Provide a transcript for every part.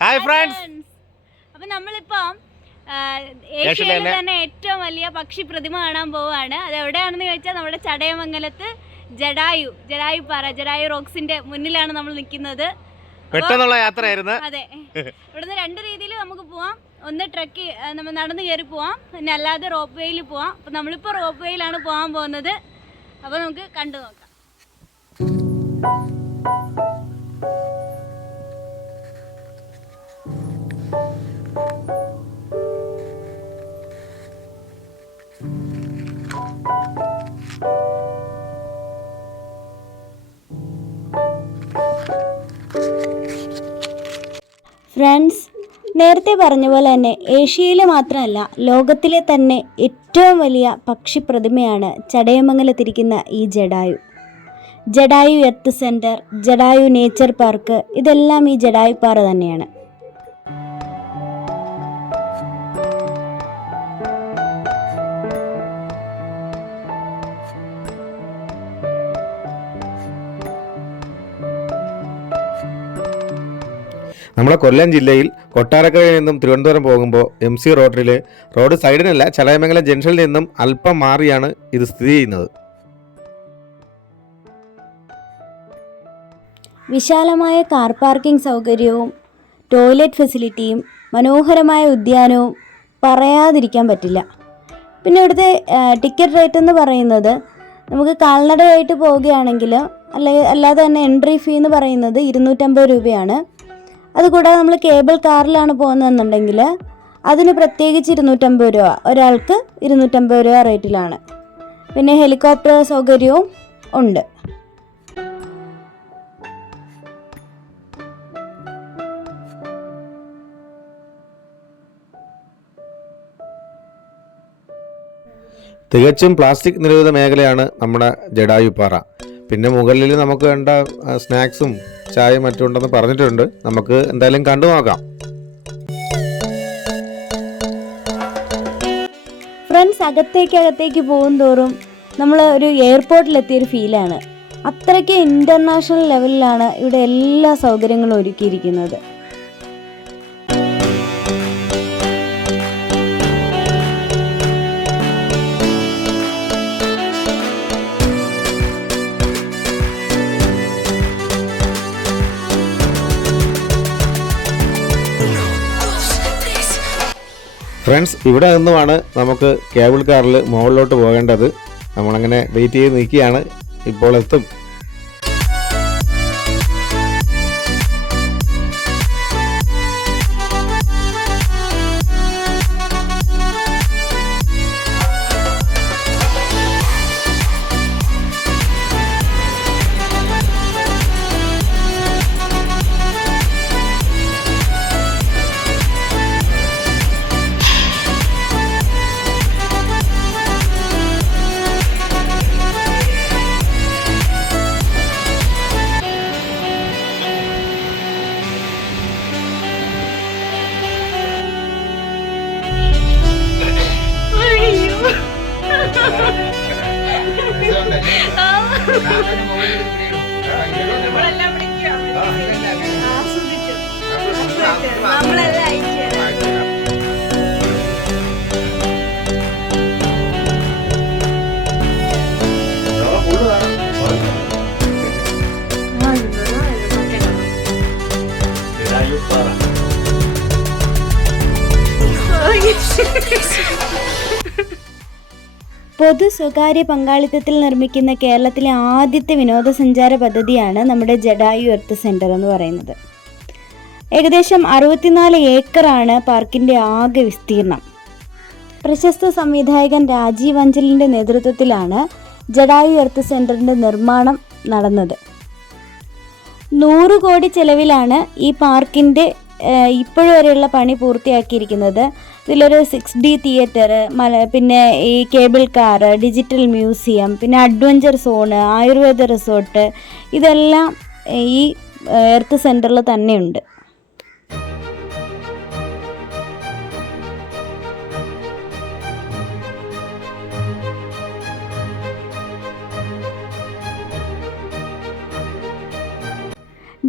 Hi friends. അപ്പൊ നമ്മളിപ്പോ ഏഷ്യയിലെ തന്നെ ഏറ്റവും വലിയ പക്ഷി പ്രതിമ കാണാൻ പോവാണ്. അത് എവിടെയാണെന്ന് ചോദിച്ചാൽ നമ്മുടെ ചടയമംഗലത്ത് ജഡായു പാറ, ജഡായു റോക്സിന്റെ മുന്നിലാണ് നമ്മൾ നിൽക്കുന്നത്. പെട്ടെന്നുള്ള യാത്രയായിരുന്നു. അതെ, ഇവിടുന്ന് രണ്ട് രീതിയിൽ നമുക്ക് പോവാം. ഒന്ന് ട്രക്ക് നമ്മൾ നടന്നു കയറി പോവാം, പിന്നെ അല്ലാതെ റോപ്പ് വേയിൽ പോവാം. അപ്പൊ നമ്മളിപ്പോ റോപ്പ് വേയിലാണ് പോകാൻ പോകുന്നത്. അപ്പൊ നമുക്ക് കണ്ടു നോക്കാം. ഫ്രണ്ട്സ്, നേരത്തെ പറഞ്ഞ പോലെ തന്നെ ഏഷ്യയിലെ മാത്രമല്ല ലോകത്തിലെ തന്നെ ഏറ്റവും വലിയ പക്ഷി പ്രതിമയാണ് ചടയമംഗലത്തിരിക്കുന്ന ഈ Jatayu earth centre, Jatayu nature park, ഇതെല്ലാം ഈ ജഡായു പാറ തന്നെയാണ്. നമ്മളെ കൊല്ലം ജില്ലയിൽ കൊട്ടാരക്കരയിൽ നിന്നും തിരുവനന്തപുരം പോകുമ്പോൾ MC റോഡ് സൈഡിനല്ല, ചടയമംഗലം ജംഗ്ഷനിൽ നിന്നും അല്പം മാറിയാണ് ഇത് സ്ഥിതി ചെയ്യുന്നത്. വിശാലമായ കാർ പാർക്കിംഗ് സൗകര്യവും ടോയ്ലറ്റ് ഫെസിലിറ്റിയും മനോഹരമായ ഉദ്യാനവും പറയാതിരിക്കാൻ പറ്റില്ല. പിന്നെ ഇവിടുത്തെ ടിക്കറ്റ് റേറ്റ് എന്ന് പറയുന്നത് നമുക്ക് കാൽനടയായിട്ട് പോവുകയാണെങ്കിൽ അല്ലാതെ തന്നെ എൻട്രി ഫീ എന്ന് പറയുന്നത് 250 രൂപയാണ്. അതുകൂടാതെ നമ്മൾ കേബിൾ കാറിലാണ് പോകുന്നതെന്നുണ്ടെങ്കിൽ അതിന് പ്രത്യേകിച്ച് 250 രൂപ, ഒരാൾക്ക് 250 രൂപ റേറ്റിലാണ്. പിന്നെ ഹെലികോപ്റ്റർ സൗകര്യവും ഉണ്ട്. തികച്ചും പ്ലാസ്റ്റിക് നിരോധിത മേഖലയാണ് നമ്മുടെ ജഡായു പാറ. പിന്നെ മുകളിൽ നമുക്ക് വേണ്ട സ്നാക്സും ചായയും മറ്റും ഉണ്ടെന്ന് പറഞ്ഞിട്ടുണ്ട്. നമുക്ക് എന്തായാലും കണ്ടു നോക്കാം. ഫ്രണ്ട്സ്, അകത്തേക്ക് പോകും തോറും നമ്മൾ ഒരു എയർപോർട്ടിലെത്തിയൊരു ഫീലാണ്. അത്രയ്ക്ക് ഇൻ്റർനാഷണൽ ലെവലിലാണ് ഇവിടെ എല്ലാ സൗകര്യങ്ങളും ഒരുക്കിയിരിക്കുന്നത്. ഫ്രണ്ട്സ്, ഇവിടെ നിന്നുമാണ് നമുക്ക് കേബിൾ കാറിൽ മുകളിലോട്ട് പോകേണ്ടത്. നമ്മളങ്ങനെ വെയിറ്റ് ചെയ്ത് നിൽക്കുകയാണ്. ഇപ്പോൾ എത്തും. പൊതു സ്വകാര്യ പങ്കാളിത്തത്തിൽ നിർമ്മിക്കുന്ന കേരളത്തിലെ ആദ്യത്തെ വിനോദസഞ്ചാര പദ്ധതിയാണ് നമ്മുടെ ജഡായു എർത്ത് സെൻറ്റർ എന്ന് പറയുന്നത്. ഏകദേശം 64 ഏക്കറാണ് പാർക്കിൻ്റെ ആകെ വിസ്തീർണം. പ്രശസ്ത സംവിധായകൻ രാജീവ് അഞ്ചലിൻ്റെ നേതൃത്വത്തിലാണ് ജഡായു എർത്ത് സെൻറ്ററിൻ്റെ നിർമ്മാണം നടന്നത്. 100 കോടി ചെലവിലാണ് ഈ പാർക്കിൻ്റെ ഇപ്പോഴുവരെയുള്ള പണി പൂർത്തിയാക്കിയിരിക്കുന്നത്. ഇതിലൊരു 6D തിയേറ്റർ, പിന്നെ ഈ കേബിൾ കാർ, ഡിജിറ്റൽ മ്യൂസിയം, പിന്നെ അഡ്വഞ്ചർ സോണ്, ആയുർവേദ റിസോർട്ട്, ഇതെല്ലാം ഈ എർത്ത് സെൻറ്ററിൽ തന്നെയുണ്ട്.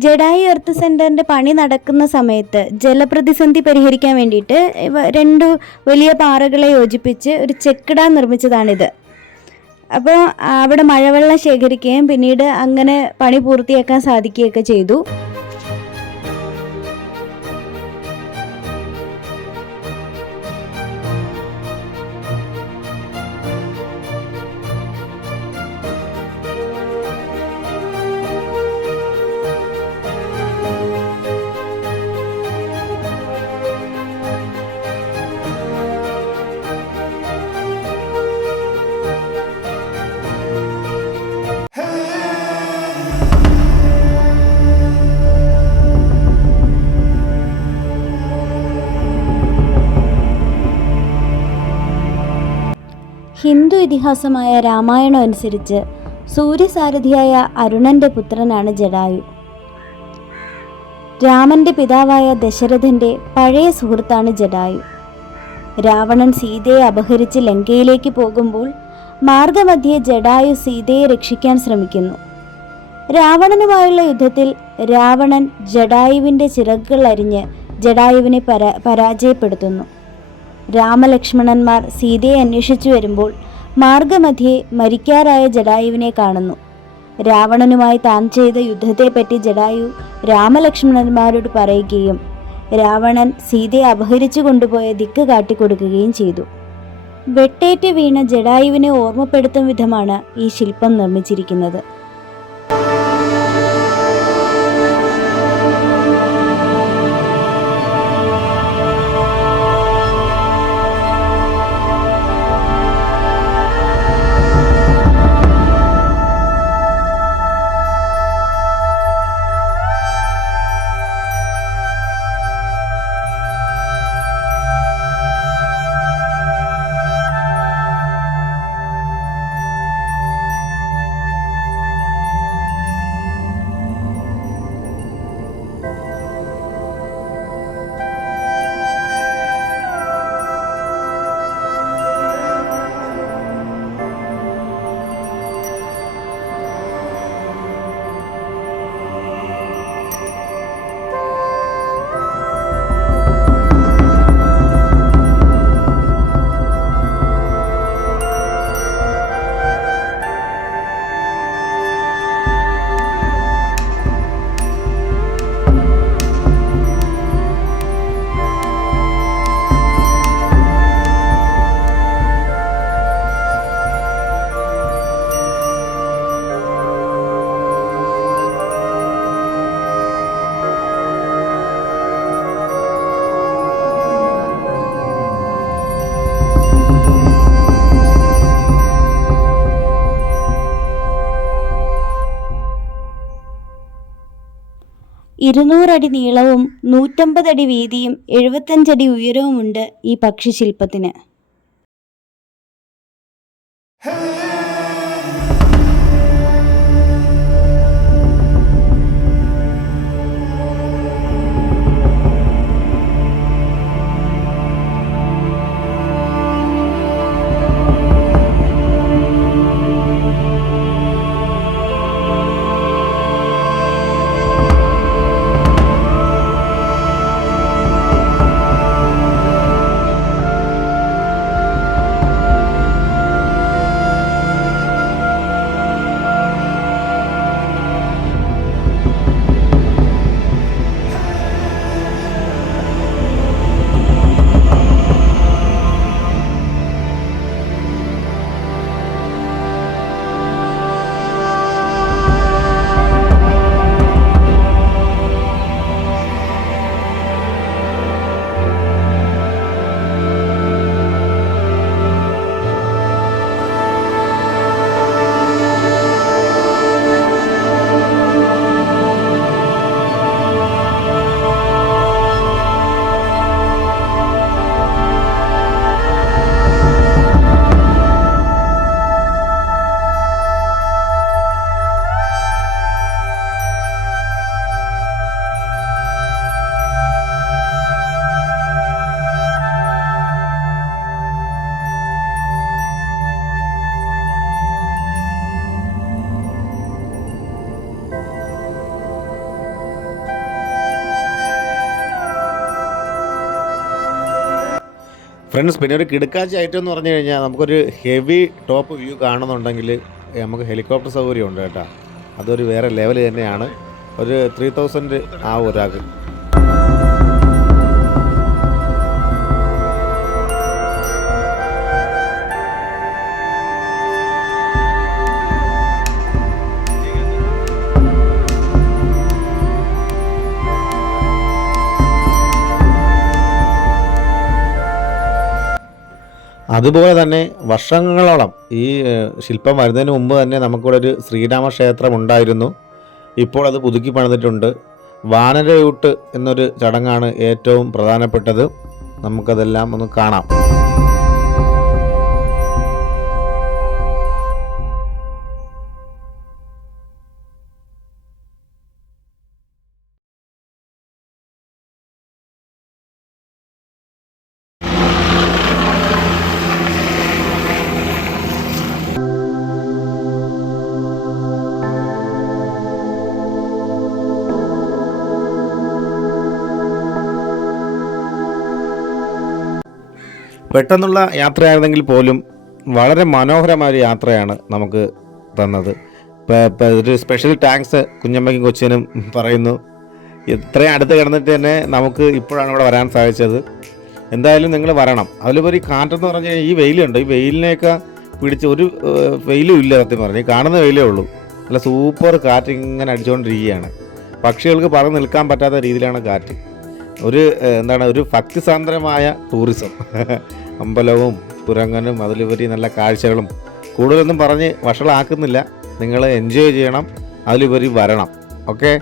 ജഡായു എർത്ത് സെൻറ്ററിൻ്റെ പണി നടക്കുന്ന സമയത്ത് ജലപ്രതിസന്ധി പരിഹരിക്കാൻ വേണ്ടിയിട്ട് രണ്ടു വലിയ പാറകളെ യോജിപ്പിച്ച് ഒരു ചെക്ക് ഡാം നിർമ്മിച്ചതാണിത്. അപ്പോൾ അവിടെ മഴവെള്ളം ശേഖരിക്കുകയും പിന്നീട് അങ്ങനെ പണി പൂർത്തിയാക്കാൻ സാധിക്കുകയൊക്കെ ചെയ്തു. ഹിന്ദു ഇതിഹാസമായ രാമായണം അനുസരിച്ച് സൂര്യസാരഥിയായ അരുണന്റെ പുത്രനാണ് ജഡായു. രാമന്റെ പിതാവായ ദശരഥന്റെ പഴയ സുഹൃത്താണ് ജഡായു. രാവണൻ സീതയെ അപഹരിച്ച് ലങ്കയിലേക്ക് പോകുമ്പോൾ മാർഗമധ്യേ ജഡായു സീതയെ രക്ഷിക്കാൻ ശ്രമിക്കുന്നു. രാവണനുമായുള്ള യുദ്ധത്തിൽ രാവണൻ ജഡായുവിൻ്റെ ചിറകുകൾ അരിഞ്ഞ് ജഡായുവിനെ പരാജയപ്പെടുത്തുന്നു. രാമലക്ഷ്മണന്മാർ സീതയെ അന്വേഷിച്ചു വരുമ്പോൾ മാർഗമധ്യേ മരിക്കാറായ ജഡായുവിനെ കാണുന്നു. രാവണനുമായി താൻ ചെയ്ത യുദ്ധത്തെപ്പറ്റി ജഡായു രാമലക്ഷ്മണന്മാരോട് പറയുകയും രാവണൻ സീതയെ അപഹരിച്ചു കൊണ്ടുപോയ ദിക്ക് കാട്ടിക്കൊടുക്കുകയും ചെയ്തു. വെട്ടേറ്റ് വീണ ജഡായുവിനെ ഓർമ്മപ്പെടുത്തും വിധമാണ് ഈ ശില്പം നിർമ്മിച്ചിരിക്കുന്നത്. ഇരുന്നൂറടി നീളവും 150 അടി വീതിയും 75 അടി ഉയരവുമുണ്ട് ഈ പക്ഷിശില്പത്തിന്. ഫ്രണ്ട്സ്, പിന്നെ ഒരു കിടുക്കാച്ചി ഐറ്റം എന്ന് പറഞ്ഞു കഴിഞ്ഞാൽ നമുക്കൊരു ഹെവി ടോപ്പ് വ്യൂ കാണുന്നുണ്ടെങ്കിൽ നമുക്ക് ഹെലികോപ്റ്റർ സൗകര്യം ഉണ്ട് കേട്ടോ. അതൊരു വേറെ ലെവൽ തന്നെയാണ്. ഒരു 3000 ആ ഒരാൾക്ക്. അതുപോലെ തന്നെ വർഷങ്ങളോളം ഈ ശില്പം വരുന്നതിന് മുമ്പ് തന്നെ നമുക്കിവിടെ ഒരു ശ്രീരാമക്ഷേത്രം ഉണ്ടായിരുന്നു. ഇപ്പോൾ അത് പുതുക്കി പണിതിട്ടുണ്ട്. വാനരയൂട്ട് എന്നൊരു ചടങ്ങാണ് ഏറ്റവും പ്രധാനപ്പെട്ടത്. നമുക്കതെല്ലാം ഒന്ന് കാണാം. പെട്ടെന്നുള്ള യാത്രയായിരുന്നെങ്കിൽ പോലും വളരെ മനോഹരമായ ഒരു യാത്രയാണ് നമുക്ക് തന്നത്. ഒരു സ്പെഷ്യൽ താങ്ക്സ് കുഞ്ഞമ്മയ്ക്കും കൊച്ചിനും പറയുന്നു. ഇത്രയും അടുത്ത് കിടന്നിട്ട് തന്നെ നമുക്ക് ഇപ്പോഴാണ് ഇവിടെ വരാൻ സാധിച്ചത്. എന്തായാലും നിങ്ങൾ വരണം. അതിലുപരി കാറ്റെന്ന് പറഞ്ഞു കഴിഞ്ഞാൽ ഈ വെയിലുണ്ട്, ഈ വെയിലിനെയൊക്കെ പിടിച്ച് ഒരു വെയിലും ഇല്ല. സത്യം പറഞ്ഞു കാണുന്ന വെയിലേ ഉള്ളൂ. നല്ല സൂപ്പർ കാറ്റ് ഇങ്ങനെ അടിച്ചുകൊണ്ടിരിക്കുകയാണ്. പക്ഷികൾക്ക് പറന്ന് നിൽക്കാൻ പറ്റാത്ത രീതിയിലാണ് കാറ്റ്. ഒരു ഭക്തിസാന്ദ്രമായ ടൂറിസം. അമ്പലവും കുരങ്ങനും അതിലുപരി നല്ല കാഴ്ചകളും. കൂടുതലൊന്നും പറഞ്ഞ് വഷളാക്കുന്നില്ല. നിങ്ങൾ എൻജോയ് ചെയ്യണം, അതിലുപരി വരണം. ഓക്കെ.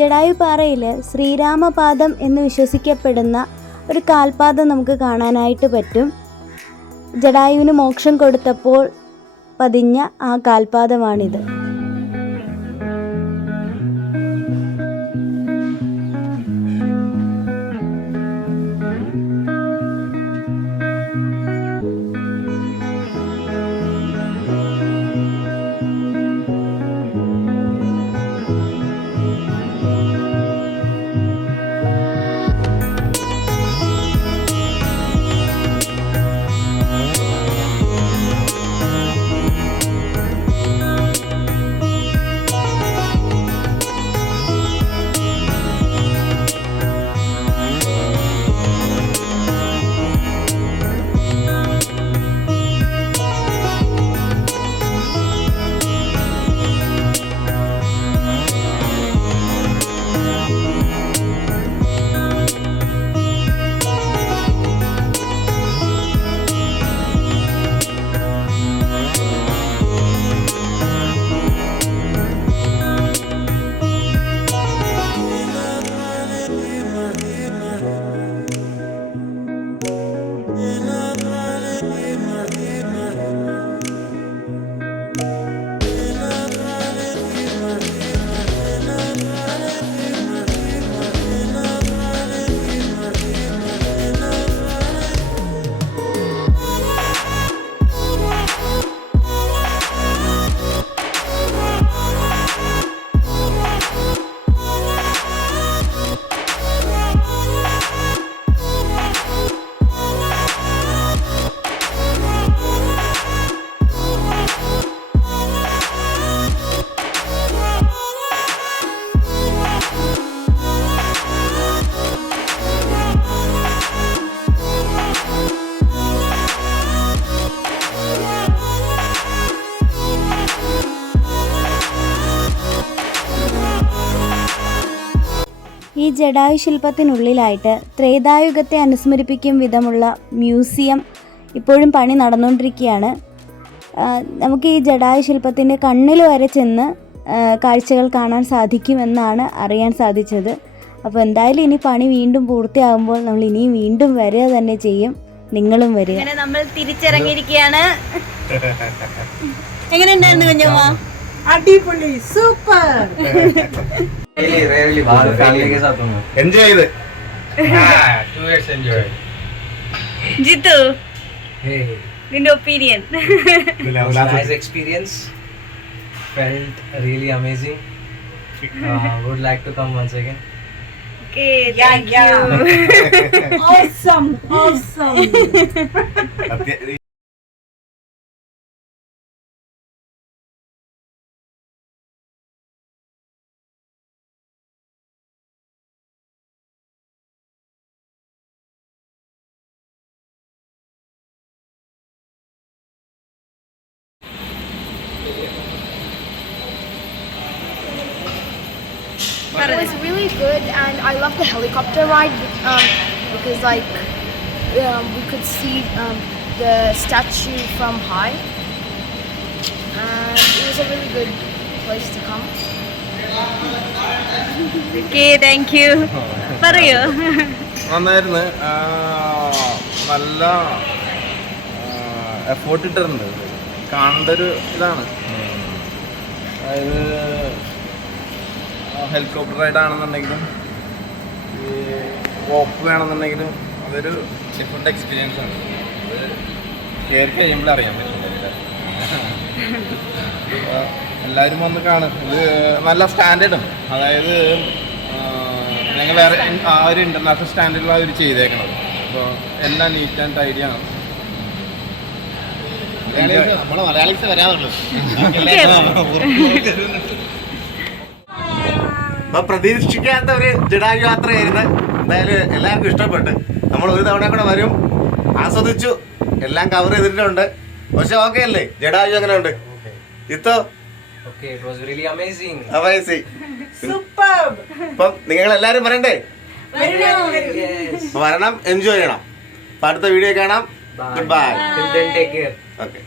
ജഡായു പാറയിൽ ശ്രീരാമപാദം എന്ന് വിശ്വസിക്കപ്പെടുന്ന ഒരു കാൽപാദം നമുക്ക് കാണാനായിട്ട് പറ്റും. ജഡായുവിന് മോക്ഷം കൊടുത്തപ്പോൾ പതിഞ്ഞ ആ കാൽപാദമാണിത്. ഈ ജഡായു ശില്പത്തിനുള്ളിലായിട്ട് ത്രേതായുഗത്തെ അനുസ്മരിപ്പിക്കും വിധമുള്ള മ്യൂസിയം ഇപ്പോഴും പണി നടന്നുകൊണ്ടിരിക്കുകയാണ്. നമുക്ക് ഈ ജഡായു ശില്പത്തിൻ്റെ കണ്ണിൽ വരെ ചെന്ന് കാഴ്ചകൾ കാണാൻ സാധിക്കുമെന്നാണ് അറിയാൻ സാധിച്ചത്. അപ്പോൾ എന്തായാലും ഇനി പണി വീണ്ടും പൂർത്തിയാകുമ്പോൾ നമ്മൾ ഇനിയും വീണ്ടും വരിക തന്നെ ചെയ്യും. നിങ്ങളും വരിക. അങ്ങനെ നമ്മൾ തിരിച്ചിറങ്ങിയിരിക്കുകയാണ്. എങ്ങനെ ഉണ്ടായിരുന്നു കുഞ്ഞമ്മ? അടിപൊളി, സൂപ്പർ. എൻജോയ് ചെയ്ത് ജിത്തു, നിന്റെ opinion? Nice experience. Felt really amazing. Would like to come once again. Okay, thank you. Awesome. It was really good, and I love the helicopter ride because we could see the statue from high, and it was a really good place to come. Okay, thank you. പറയൂ. നന്നായിരുന്നു. നല്ല effort ഇട്ടിട്ടുണ്ട്. കാണേണ്ട ഒരു ഇതാണ്. അതായത് helicopter റൈഡാണെന്നുണ്ടെങ്കിലും ഈ walk വേണമെന്നുണ്ടെങ്കിലും അതൊരു ഡിഫറെൻ്റ് എക്സ്പീരിയൻസ് ആണ്. അത് കയറി കഴിയുമ്പോൾ അറിയാൻ പറ്റില്ല. എല്ലാവരും വന്ന് കാണും. ഇത് നല്ല സ്റ്റാൻഡേർഡും, അതായത് ഞങ്ങൾ വേറെ ആ ഒരു ഇൻ്റർനാഷണൽ സ്റ്റാൻഡേർഡിലാണ് അവർ ചെയ്തേക്കണത്. അപ്പോൾ എല്ലാം നീറ്റ് ആൻഡ് ടൈഡി ആണ്. നമ്മളെ മലയാളീസ് വരാറുള്ളൂ. അപ്പൊ പ്രതീക്ഷിക്കാത്ത ഒരു ജഡായു യാത്രയായിരുന്നു. എന്തായാലും എല്ലാവർക്കും ഇഷ്ടപ്പെട്ട് നമ്മൾ ഒരു തവണ കൂടെ വരും, ആസ്വദിച്ചു, എല്ലാം കവർ ചെയ്തിട്ടുണ്ട്. പക്ഷെ ഓക്കെ അല്ലേ? ജഡായു എങ്ങനെ ഉണ്ട് ഇത്തോ? Okay, it was really amazing. Superb. അപ്പം നിങ്ങൾ എല്ലാവരും വരണ്ടേ? Yes. വരണം, എൻജോയ് ചെയ്യണം. അപ്പൊ അടുത്ത വീഡിയോ കാണാം. Bye. Bye. Till then, take care. Okay.